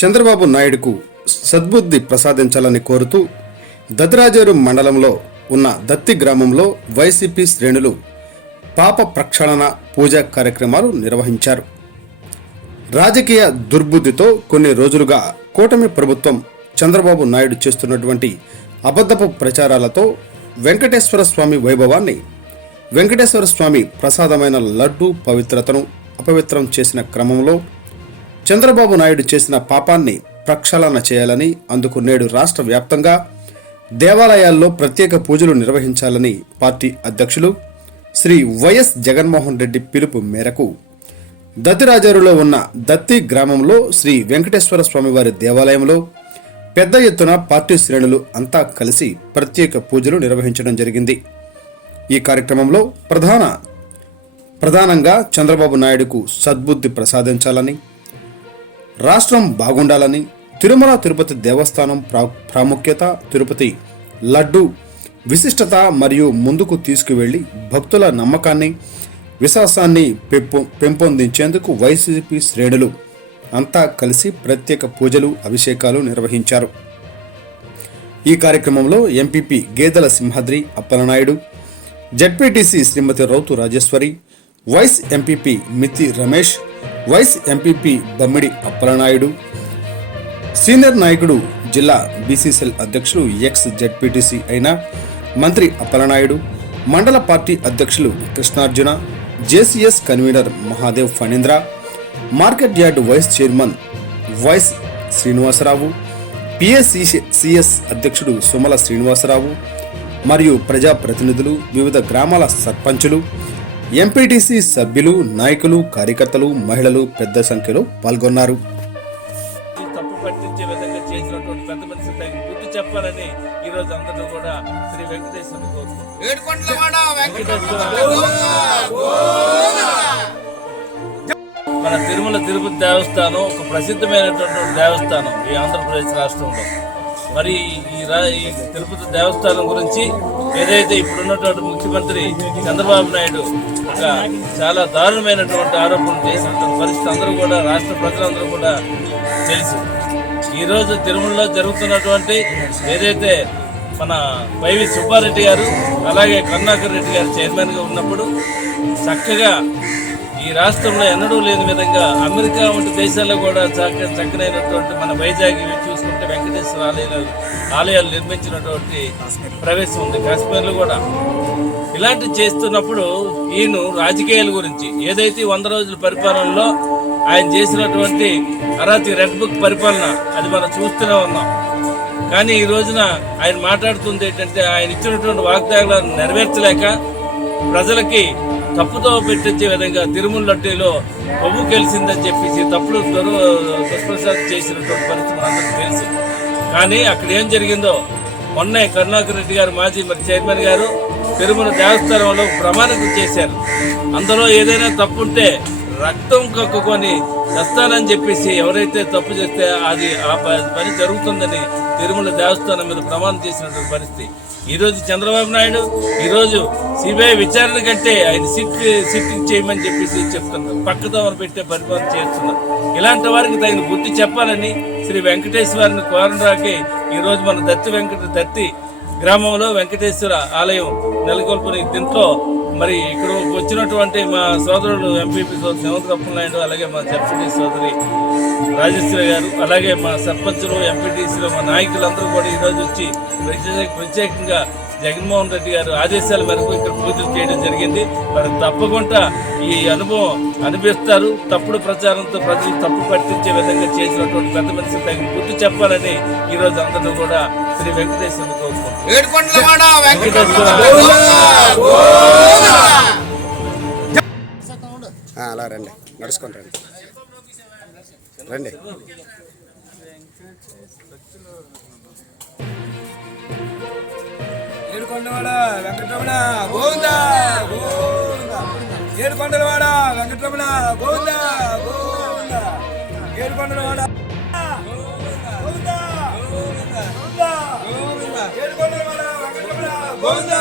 చంద్రబాబు నాయుడుకు సద్బుద్ధి ప్రసాదించాలని కోరుతూ దత్తిరాజేరు మండలంలో ఉన్న దత్తి గ్రామంలో వైసీపీ శ్రేణులు పాప ప్రక్షాళన పూజా కార్యక్రమాలు నిర్వహించారు. రాజకీయ దుర్బుద్ధితో కొన్ని రోజులుగా కూటమి ప్రభుత్వం చంద్రబాబు నాయుడు చేస్తున్నటువంటి అబద్ధపు ప్రచారాలతో వెంకటేశ్వర స్వామి వైభవాన్ని, వెంకటేశ్వర స్వామి ప్రసాదమైన లడ్డూ పవిత్రతను అపవిత్రం చేసిన క్రమంలో చంద్రబాబు నాయుడు చేసిన పాపాన్ని ప్రక్షాళన చేయాలని, అందుకు నేడు రాష్ట్ర వ్యాప్తంగా దేవాలయాల్లో ప్రత్యేక పూజలు నిర్వహించాలని పార్టీ అధ్యక్షులు శ్రీ వైఎస్ జగన్మోహన్ రెడ్డి పిలుపు మేరకు దత్తిరాజేరులో ఉన్న దత్తి గ్రామంలో శ్రీ వెంకటేశ్వర స్వామివారి దేవాలయంలో పెద్ద ఎత్తున పార్టీ శ్రేణులు అంతా కలిసి ప్రత్యేక పూజలు నిర్వహించడం జరిగింది. ఈ కార్యక్రమంలో ప్రధానంగా చంద్రబాబు నాయుడుకు సద్బుద్ధి ప్రసాదించాలని, రాష్ట్రం బాగుండాలని, తిరుమల తిరుపతి దేవస్థానం ప్రాముఖ్యత, తిరుపతి లడ్డు విశిష్టత మరియు ముందుకు తీసుకువెళ్లి భక్తుల నమ్మకాన్ని, విశ్వాసాన్ని పెంపొందించేందుకు వైసీపీ శ్రేణులు అంతా కలిసి ప్రత్యేక పూజలు, అభిషేకాలు నిర్వహించారు. ఈ కార్యక్రమంలో MPP Gedela Simhadri Appalanaidu, ZPTC Srimati Routhu Rajeswari, vice MPP Miti Ramesh, vice MPP Bammidi Appalanaidu, senior నాయకుడు జిల్లా బీసీసీఎల్ అధ్యక్షులు ఎక్స్ జెడ్పీటీసీ అయిన మంత్రి అప్పలనాయుడు, మండల పార్టీ అధ్యక్షులు Krishnarjuna, JCS convener Mahadev Phanindra, market yard vice chairman vice Srinivasarao, PSCS అధ్యక్షుడు సుమల శ్రీనివాసరావు మరియు ప్రజాప్రతినిధులు, వివిధ గ్రామాల సర్పంచులు, ఎంపీటీసీ సభ్యులు, నాయకులు, కార్యకర్తలు, మహిళలు పెద్ద సంఖ్యలో పాల్గొన్నారు. తప్పు పట్టించే విధంగా చేసినటువంటి పెద్ద మనిషి తగిన బుద్ధి చెప్పాలని ఈ రోజు అందరూ కూడా శ్రీ వెంకటేశ్వరుని మన తిరుమల తిరుపతి దేవస్థానం ఒక ప్రసిద్ధమైనటువంటి దేవస్థానం ఈ ఆంధ్రప్రదేశ్ రాష్ట్రంలో. మరి ఈ తిరుపతి దేవస్థానం గురించి ఏదైతే ఇప్పుడున్నటువంటి ముఖ్యమంత్రి చంద్రబాబు నాయుడు ఒక చాలా దారుణమైనటువంటి ఆరోపణలు చేసినటువంటి పరిస్థితి అందరూ కూడా, రాష్ట్ర ప్రజలందరూ కూడా తెలుసు. ఈరోజు తిరుమలలో జరుగుతున్నటువంటి ఏదైతే మన వైవి సుబ్బారెడ్డి గారు అలాగే కరుణాకర్ రెడ్డి గారు చైర్మన్గా ఉన్నప్పుడు చక్కగా ఈ రాష్ట్రంలో ఎన్నడూ లేని విధంగా అమెరికా వంటి దేశాల్లో కూడా చక్కనైనటువంటి మన వైజాగ్ చూసుకుంటే వెంకటేశ్వర ఆలయాలు నిర్మించినటువంటి ప్రవేశం ఉంది. కాశ్మీర్లో కూడా ఇలాంటి చేస్తున్నప్పుడు ఈయన రాజకీయాల గురించి ఏదైతే 100 రోజుల పరిపాలనలో ఆయన చేసినటువంటి అరాతి రెడ్ బుక్ పరిపాలన అది మనం చూస్తూనే ఉన్నాం. కానీ ఈ రోజున ఆయన మాట్లాడుతుంది ఏంటంటే ఆయన ఇచ్చినటువంటి వాగ్దానాలను నెరవేర్చలేక ప్రజలకి తప్పుతో పెట్టించే విధంగా తిరుమల లడ్డూలో కొవ్వు కలిసిందని చెప్పేసి తప్పుడు దుష్ప్రచారం చేసినటువంటి పరిస్థితి అందరికీ తెలుసు. కానీ అక్కడ ఏం జరిగిందో మొన్నే కరుణాకర్ రెడ్డి గారు మాజీ చైర్మన్ గారు తిరుమల దేవస్థానంలో ప్రమాణం చేశారు. అందులో ఏదైనా తప్పుంటే రక్తం కక్కుకొని చస్తానని చెప్పేసి ఎవరైతే తప్పు చేస్తే అది ఆ పని జరుగుతుందని తిరుమల దేవస్థానం మీద ప్రమాణం చేసినటువంటి పరిస్థితి. ఈరోజు చంద్రబాబు నాయుడు ఈరోజు సిబిఐ విచారణ కంటే ఆయన సిట్టింగ్ చేయమని చెప్పేసి చెప్తున్నారు, పక్కదోమను పెట్టే పరిపాలన చేస్తున్నారు. ఇలాంటి వారికి తగిన బుద్ధి చెప్పాలని శ్రీ వెంకటేశ్వరుని కోరడానికి ఈరోజు మన దత్తి గ్రామంలో వెంకటేశ్వర ఆలయం నెలకొల్పుని దీంట్లో మరి ఇక్కడ వచ్చినటువంటి మా సోదరుడు ఎంపీపీ సోదరు నాయుడు, అలాగే మా జడ్పీటీ సోదరి రాజేశ్వరి గారు, అలాగే మా సర్పంచులు, ఎంపీటీసీలు, మా నాయకులందరూ కూడా ఈరోజు వచ్చి ప్రత్యేకంగా జగన్మోహన్ రెడ్డి గారు ఆదేశాల మేరకు ఇక్కడ పూజలు చేయడం జరిగింది. మరి తప్పకుండా ఈ అనుభవం అనిపిస్తారు. తప్పుడు ప్రచారంతో ప్రజలు తప్పు పట్టించే విధంగా చేసినటువంటి పెద్ద మనిషి తగిన బుద్ధి చెప్పాలని ఈరోజు అందరూ కూడా శ్రీ వెంకటేశ్వరుని కోరుకుంటున్నారు. అలా రండి, నడుచుకొని రండి రండి. ఏడుకొండవాడ వెంకటరమణ గోవిందా గోవిందా, ఏడుకొండలవాడ వెంకటరమణ గోవిందా గోవిందా, ఏడుకొండలవాడ గోవిందా గోవిందా, ఏడుకొండలవాడ వెంకటరమణ గోవిందా.